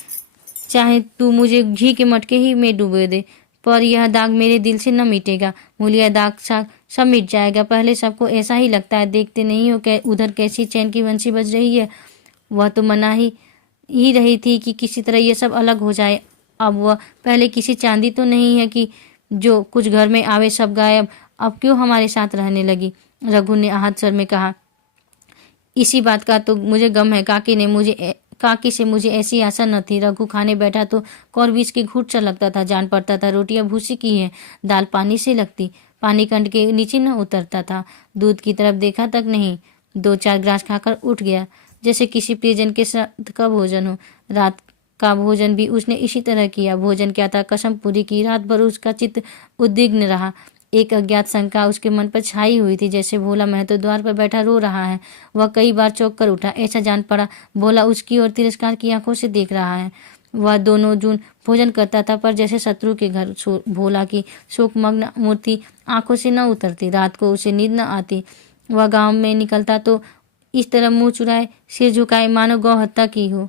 चाहे तू मुझे घी के मटके ही में डुबो दे, पर यह दाग मेरे दिल से न मिटेगा। मूलिया, दाग साग सब मिट जाएगा। पहले सबको ऐसा ही लगता है, देखते नहीं हो उधर कैसी चैन की बंसी बज रही है। वह तो मना ही रही थी कि किसी तरह ये सब अलग हो जाए। अब वह पहले किसी चांदी तो नहीं है कि जो कुछ घर में आवे सब गायब। अब क्यों हमारे साथ रहने लगी? रघु ने आहत स्वर में कहा, इसी बात का तो मुझे गम है। काकी से मुझे ऐसी आशा न थी। रघु खाने बैठा तो कौर बीच के घूट सा लगता था, जान पड़ता था रोटियां भूसी की हैं, दाल पानी से लगती, पानी कंठ के नीचे न उतरता था। दूध की तरफ देखा तक नहीं, 2-4 ग्रास खाकर उठ गया जैसे किसी प्रियजन के साथ का भोजन हो। रात का भोजन भी उसने इसी तरह किया। भोजन क्या था, कसम पूरी की। रात भर उसका चित्त उद्विग्न रहा। एक अज्ञात शंका उसके मन पर छाई हुई थी, जैसे भोला महतो द्वार पर बैठा रो रहा है। वह कई बार चौंक कर उठा। ऐसा जान पड़ा भोला उसकी ओर तिरस्कार की आंखों से देख रहा है। वह दोनों जून भोजन करता था, पर जैसे शत्रु के घर भोला की शोकमग्न मूर्ति आंखों से न उतरती। रात को उसे नींद न आती। वह गांव में निकलता तो इस तरह मुंह चुराए, सिर झुकाए, मानो गौ हत्या की हो।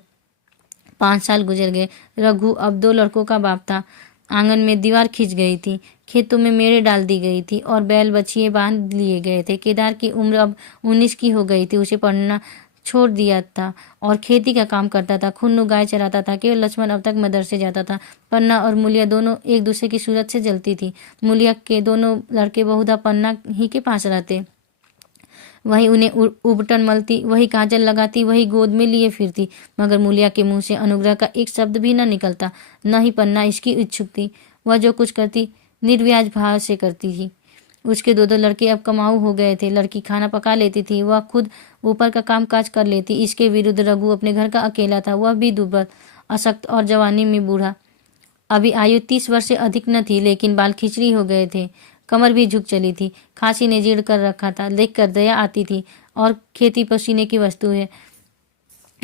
5 साल गुजर गए। रघु अब 2 लड़कों का बाप था। आंगन में दीवार खिंच गई थी, खेतों में मेड़े डाल दी गई थी और बैल बछिए बांध लिए गए थे। केदार की उम्र अब 19 की हो गई थी। उसे पढ़ना छोड़ दिया था और खेती का काम करता था। खुन्नू गाय चराता था। केवल लक्ष्मण अब तक मदरसे जाता था। पन्ना और मूलिया दोनों एक दूसरे की सूरत से जलती थी। मूलिया के दोनों लड़के बहुधा पन्ना ही के पास रहते। वही उन्हें उबटन मलती, वही काजल लगाती, वही गोद में लिए फिरती, मगर मूलिया के मुंह से अनुग्रह का एक शब्द भी न निकलता। न ही पन्ना इसकी इच्छुक थी। वह जो कुछ करती निर्व्याज भाव से करती थी। उसके 2 लड़के अब कमाऊ हो गए थे। लड़की खाना पका लेती थी, वह खुद ऊपर का काम काज कर लेती। इसके विरुद्ध रघु अपने घर का अकेला था। वह भी दुर्बल, अशक्त और जवानी में बूढ़ा। अभी आयु 30 वर्ष से अधिक न थी, लेकिन बाल खिचड़ी हो गए थे, कमर भी झुक चली थी, खांसी ने जीर्ण कर रखा था। देखकर दया आती थी। और खेती पसीने की वस्तु है।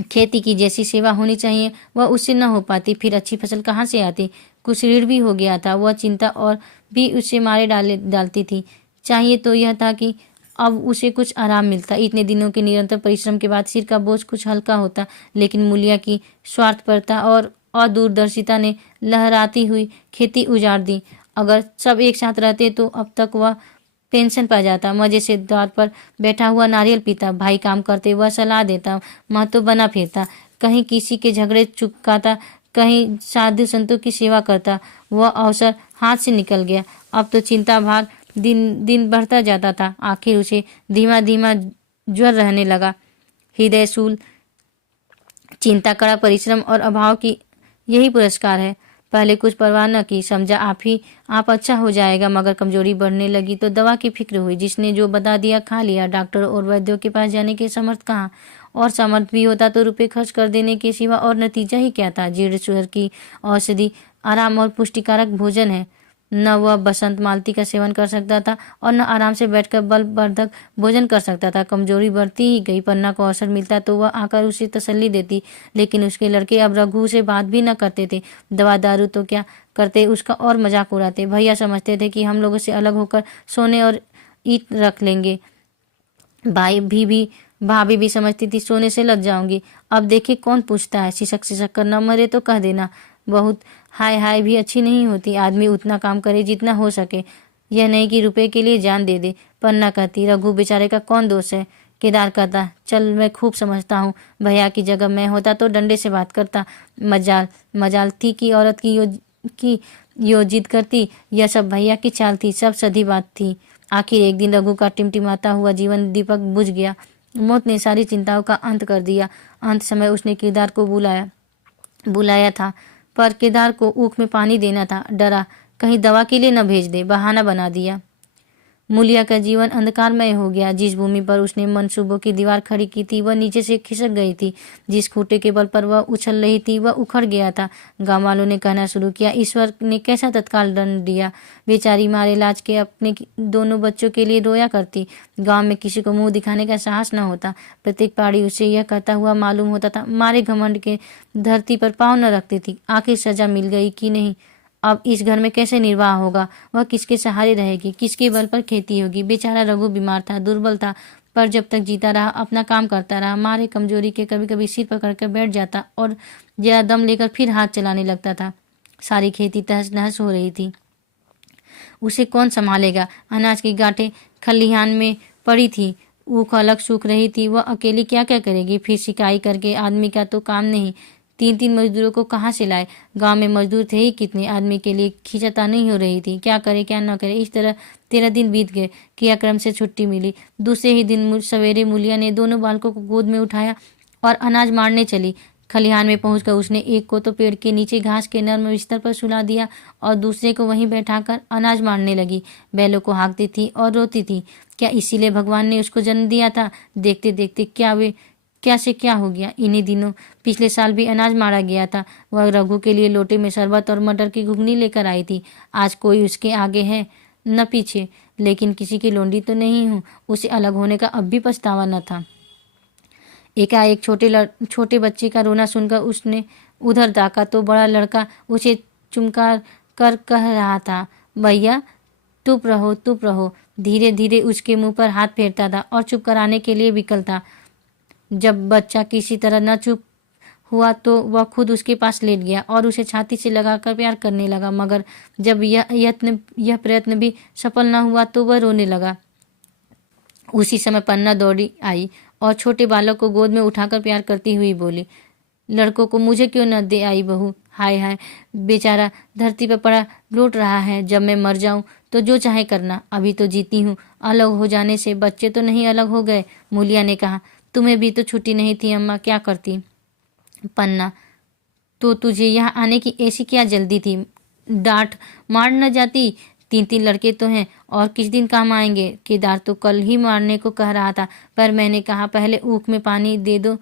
खेती की जैसी सेवा होनी चाहिए वह उससे न हो पाती, फिर अच्छी फसल कहाँ से आती? कुछ ऋण भी हो गया था। वह चिंता और भी उससे मारे डालती थी। चाहिए तो यह था कि अब उसे कुछ आराम मिलता। इतने दिनों के निरंतर परिश्रम के बाद सिर का बोझ कुछ हल्का होता, लेकिन मूलिया की स्वार्थपरता और अदूरदर्शिता ने लहराती हुई खेती उजाड़ दी। अगर सब एक साथ रहते तो अब तक वह पेंशन पा जाता। मजे से द्वार पर बैठा हुआ नारियल पीता, भाई काम करते वह सलाह देता, महतो बना फिरता, कहीं किसी के झगड़े चुकाता, कहीं साधु संतों की सेवा करता। वह अवसर हाथ से निकल गया। अब तो चिंता भार दिन दिन बढ़ता जाता था। आखिर उसे धीमा धीमा ज्वर रहने लगा। हृदय शूल चिंता, कड़ा परिश्रम और अभाव की यही पुरस्कार है। पहले कुछ परवाह न की, समझा आप अच्छा हो जाएगा, मगर कमजोरी बढ़ने लगी तो दवा की फिक्र हुई। जिसने जो बता दिया खा लिया। डॉक्टर और वैद्यों के पास जाने के समर्थ कहाँ, और समर्थ भी होता तो रुपए खर्च कर देने के सिवा और नतीजा ही क्या था। जीर्ण स्वर की औषधि आराम और पुष्टिकारक भोजन है। न वह बसंत मालती का सेवन कर सकता था और न आराम से बैठकर बलवर्धक भोजन कर सकता था। कमजोरी बढ़ती ही गई। पन्ना को अवसर मिलता तो वह आकर उसे तसल्ली देती, लेकिन उसके लड़के अब रघु से बात भी न करते थे। दवा दारू तो क्या करते, उसका और मजाक उड़ाते। भैया समझते थे कि हम लोगों से अलग होकर सोने और ईट रख लेंगे। भाभी भी समझती थी सोने से लग जाऊंगी। अब देखिए कौन पूछता है, सिसक सिसक कर न मरे तो कह देना। बहुत हाय हाय भी अच्छी नहीं होती। आदमी उतना काम करे जितना हो सके, यह नहीं कि रुपए के लिए जान दे दे। पन्ना कहती, रघु बेचारे का कौन दोष है। केदार कहता, चल मैं खूब समझता हूँ, भैया की जगह मैं होता तो डंडे से बात करता। मजाल थी कि औरत की यो जिद करती। यह सब भैया की चाल थी, सब सधी बात थी। आखिर एक दिन रघु का टिमटिमाता हुआ जीवन दीपक बुझ गया। मौत ने सारी चिंताओं का अंत कर दिया। अंत समय उसने केदार को बुलाया था, पर केदार को ऊख में पानी देना था। डरा कहीं दवा के लिए न भेज दे, बहाना बना दिया। मूलिया का जीवन अंधकारमय हो गया। जिस भूमि पर उसने मनसूबों की दीवार खड़ी की थी वह नीचे से खिसक गई थी। जिस खूंटे के बल पर वह उछल रही थी वह उखड़ गया था। गांव वालों ने कहना शुरू किया, ईश्वर ने कैसा तत्काल दंड दिया। बेचारी मारे लाज के अपने दोनों बच्चों के लिए रोया करती। गांव में किसी को मुंह दिखाने का साहस न होता। प्रत्येक पाड़ी उसे यह कहता हुआ मालूम होता था, मारे घमंड के धरती पर पाँव न रखती थी। आखिर सजा मिल गई कि नहीं। अब इस घर में कैसे निर्वाह होगा, वह किसके सहारे रहेगी, किसके बल पर खेती होगी। बेचारा रघु बीमार था, दुर्बल था, पर जब तक जीता रहा अपना काम करता रहा। मारे कमजोरी के कभी कभी सिर पकड़ कर बैठ जाता और जरा दम लेकर फिर हाथ चलाने लगता था। सारी खेती तहस नहस हो रही थी। उसे कौन संभालेगा। अनाज की गांठें खलिहान में पड़ी थी, ऊख अलग सूख रही थी। वह अकेली क्या क्या करेगी। फिर सिकाई करके आदमी का तो काम नहीं। 3-3 मजदूरों को कहाँ से लाए। गांव में मजदूर थे ही कितने। आदमी के लिए खींचता नहीं हो रही थी। क्या करे क्या न करे। इस तरह 13 दिन बीत गए। क्रियाक्रम से छुट्टी मिली। दूसरे ही दिन सवेरे मूलिया ने दोनों बालकों को गोद में उठाया और अनाज मारने चली। खलिहान में पहुंचकर उसने एक को तो पेड़ के नीचे घास के नर्म बिस्तर पर सुला दिया और दूसरे को वहीं बैठाकर अनाज मारने लगी। बैलों को हाँकती थी और रोती थी। क्या इसीलिए भगवान ने उसको जन्म दिया था। देखते देखते क्या से क्या हो गया। इन्हीं दिनों पिछले साल भी अनाज मारा गया था। वह रघु के लिए लोटे में शरबत और मटर की घुगनी लेकर आई थी। आज कोई उसके आगे है न पीछे, लेकिन किसी की लोंडी तो नहीं हूँ। उसे अलग होने का अब भी पछतावा न था। एकाएक छोटे बच्चे का रोना सुनकर उसने उधर ताका तो बड़ा लड़का उसे चुमकार कर कह रहा था, भैया चुप रहो। धीरे धीरे उसके मुंह पर हाथ फेरता था और चुप कराने के लिए विकल था। जब बच्चा किसी तरह न चुप हुआ तो वह खुद उसके पास लेट गया और उसे छाती से लगाकर प्यार करने लगा। मगर जब यह प्रयत्न भी सफल न हुआ तो वह रोने लगा। उसी समय पन्ना दौड़ी आई और छोटे बालक को गोद में उठाकर प्यार करती हुई बोली, लड़कों को मुझे क्यों न दे आई बहू। हाय हाय, बेचारा धरती पर पड़ा लौट रहा है। जब मैं मर जाऊं तो जो चाहे करना, अभी तो जीती हूँ। अलग हो जाने से बच्चे तो नहीं अलग हो गए। मूलिया ने कहा, तुम्हें भी तो छुट्टी नहीं थी अम्मा, क्या करती। पन्ना, तो तुझे यहाँ आने की ऐसी क्या जल्दी थी। डांट मार न जाती। 3-3 लड़के तो हैं और किस दिन काम आएंगे। केदार तो कल ही मारने को कह रहा था, पर मैंने कहा पहले ऊख में पानी दे दो,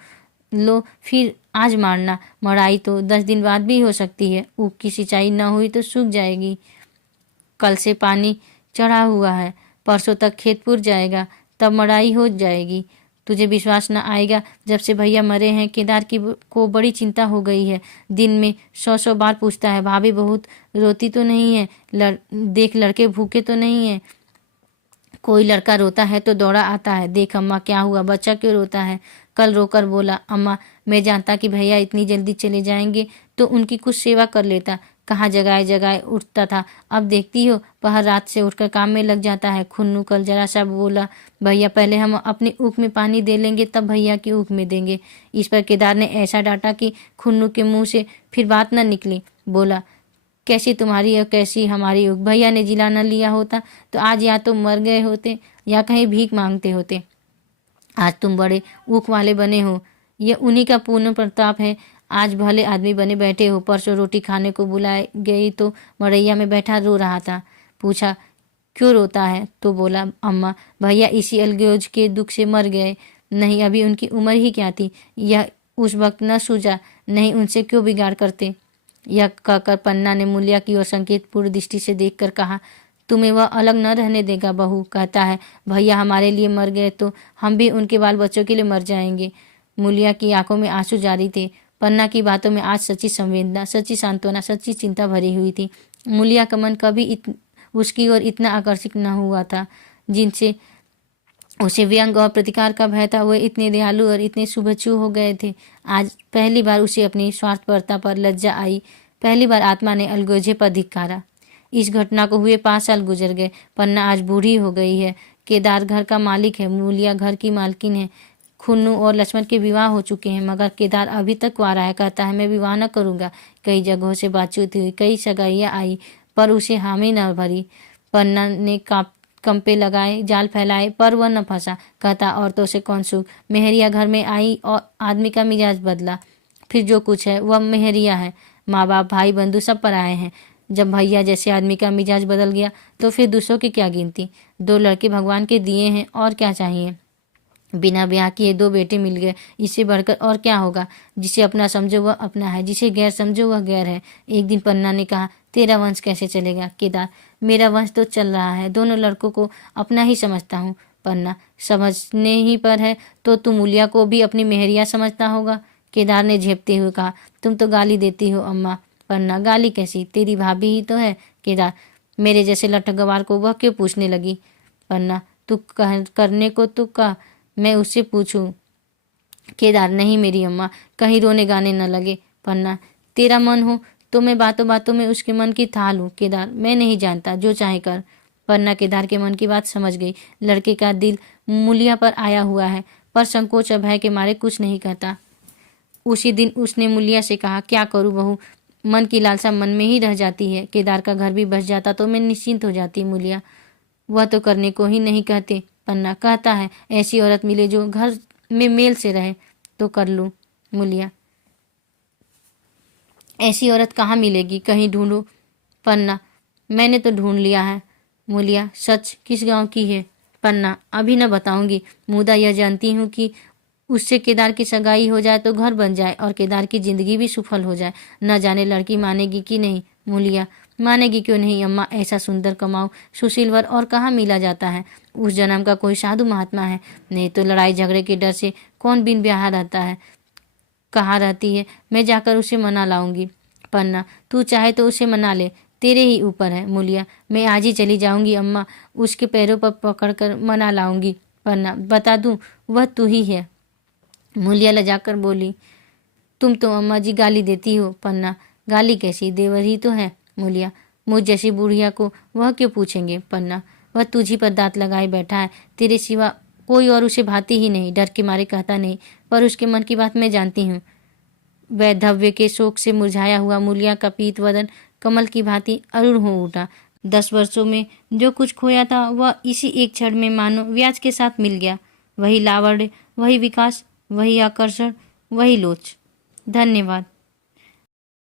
लो फिर आज मारना। मड़ाई तो 10 दिन बाद भी हो सकती है। ऊख की सिंचाई न हुई तो सूख जाएगी। कल से पानी चढ़ा हुआ है, परसों तक खेत पुर जाएगा, तब मड़ाई हो जाएगी। तुझे विश्वास न आएगा, जब से भैया मरे हैं केदार को बड़ी चिंता हो गई है। दिन में 100 बार पूछता है, भाभी बहुत रोती तो नहीं है, देख लड़के भूखे तो नहीं है। कोई लड़का रोता है तो दौड़ा आता है, देख अम्मा क्या हुआ, बच्चा क्यों रोता है। कल रोकर बोला, अम्मा मैं जानता कि भैया इतनी जल्दी चले जाएंगे तो उनकी कुछ सेवा कर लेता। कहाँ जगाए जगाए उठता था। अब देखती हो पहर रात से उठकर काम में लग जाता है। खुन्नू कल जरा सा बोला, भैया पहले हम अपनी ऊख में पानी दे लेंगे तब भैया की ऊख में देंगे। इस पर केदार ने ऐसा डांटा कि खुन्नू के मुंह से फिर बात न निकली। बोला, कैसी तुम्हारी और कैसी हमारी ऊख। भैया ने जिला न लिया होता तो आज या तो मर गए होते या कहीं भीख मांगते होते। आज तुम बड़े ऊख वाले बने हो, यह उन्हीं का पूर्ण प्रताप है। आज भले आदमी बने बैठे हो, परसों रोटी खाने को बुलाए गई तो मड़ैया में बैठा रो रहा था। पूछा क्यों रोता है तो बोला अम्मा भैया इसी अलगोज के दुख से मर गए। नहीं अभी उनकी उम्र ही क्या थी, यह उस वक्त न सूझा, नहीं उनसे क्यों बिगाड़ करते। यह कहकर पन्ना ने मूलिया की ओर संकेतपूर्ण दृष्टि से देखकर कहा तुम्हें वह अलग न रहने देगा बहू। कहता है भैया हमारे लिए मर गए तो हम भी उनके बाल बच्चों के लिए मर जाएंगे। मूलिया की आंखों में आंसू जारी थे। पन्ना की बातों में आज सच्ची संवेदना, सच्ची सांत्वना, सच्ची चिंता भरी हुई थी। मूलिया का मन कभी उसकी ओर इतना आकर्षित न हुआ था। जिनसे उसे व्यंग और प्रतिकार का भय था वे इतने दयालु और इतने शुभेच्छु हो गए थे। आज पहली बार उसे अपनी स्वार्थपरता पर लज्जा आई। पहली बार आत्मा ने अलगोजे पर धिक्कारा। इस घटना को हुए 5 साल गुजर गए। पन्ना आज बूढ़ी हो गई है। केदार घर का मालिक है, मूलिया घर की मालकिन है। खुन्नू और लक्ष्मण के विवाह हो चुके हैं, मगर केदार अभी तक कुंवारा है। कहता है मैं विवाह न करूंगा। कई जगहों से बातचीत हुई, कई सगाइयाँ आई, पर उसे हामी न भरी। पन्ना ने कंपे लगाए, जाल फैलाए, पर वह न फंसा। कहता औरतों से कौन सुख। मेहरिया घर में आई और आदमी का मिजाज बदला। फिर जो कुछ है वह मेहरिया है। माँ बाप भाई बंधु सब पर आए हैं। जब भैया जैसे आदमी का मिजाज बदल गया तो फिर दूसरों की क्या गिनती। 2 लड़के भगवान के दिए हैं, और क्या चाहिए। बिना ब्याह किए 2 बेटे मिल गए, इससे बढ़कर और क्या होगा। जिसे अपना समझो वह अपना है, जिसे गैर समझो वह गैर है। एक दिन पन्ना ने कहा तेरा वंश कैसे चलेगा। केदार मेरा वंश तो चल रहा है, दोनों लड़कों को अपना ही समझता हूँ। पन्ना समझने ही पर है तो तुम मूलिया को भी अपनी मेहरिया समझता होगा। केदार ने झेपते हुए कहा तुम तो गाली देती हो अम्मा। पन्ना गाली कैसी, तेरी भाभी ही तो है। केदार मेरे जैसे लठगवार को वह क्यों पूछने लगी। पन्ना तू करने को तू कह, मैं उससे पूछूं। केदार नहीं मेरी अम्मा, कहीं रोने गाने न लगे। पन्ना तेरा मन हो तो मैं बातों बातों में उसके मन की था लूं। केदार मैं नहीं जानता, जो चाहे कर। पन्ना केदार के मन की बात समझ गई। लड़के का दिल मूलिया पर आया हुआ है, पर संकोच और भय के मारे कुछ नहीं कहता। उसी दिन उसने मूलिया से कहा क्या करूं बहू, मन की लालसा मन में ही रह जाती है। केदार का घर भी बस जाता तो मैं निश्चिंत हो जाती। मूलिया वह तो करने को ही नहीं कहते। पन्ना कहता है ऐसी औरत मिले जो घर में मेल से रहे तो कर लूं। मूलिया ऐसी औरत कहाँ मिलेगी, कहीं ढूंढूं। पन्ना मैंने तो ढूंढ लिया है। मूलिया सच, किस गांव की है। पन्ना अभी न बताऊंगी, मुदा यह जानती हूँ कि उससे केदार की सगाई हो जाए तो घर बन जाए और केदार की जिंदगी भी सफल हो जाए। न जाने लड़की मानेगी कि नहीं। मूलिया मानेगी क्यों नहीं अम्मा, ऐसा सुंदर कमाऊ सुशीलवर और कहाँ मिला जाता है। उस जन्म का कोई साधु महात्मा है, नहीं तो लड़ाई झगड़े के डर से कौन बिन ब्याह रहता है। कहाँ रहती है, मैं जाकर उसे मना लाऊंगी। पन्ना तू चाहे तो उसे मना ले, तेरे ही ऊपर है। मूलिया मैं आज ही चली जाऊंगी अम्मा, उसके पैरों पर पकड़कर मना लाऊंगी। पन्ना बता दूं वह तू ही है। मूलिया लजाकर बोली तुम तो अम्मा जी गाली देती हो। पन्ना गाली कैसी, देवर ही तो है। मूलिया मुझ जैसी बुढ़िया को वह क्यों पूछेंगे। पन्ना वह तुझी पर दांत लगाए बैठा है, तेरे सिवा कोई और उसे भाती ही नहीं। डर के मारे कहता नहीं, पर उसके मन की बात मैं जानती हूँ। वैधव्य के शोक से मुरझाया हुआ मूलिया का पीत वदन कमल की भांति अरुण हो उठा। 10 वर्षों में जो कुछ खोया था वह इसी एक क्षण में मानो व्याज के साथ मिल गया। वही लावण्य, वही विकास, वही आकर्षण, वही लोच। धन्यवाद।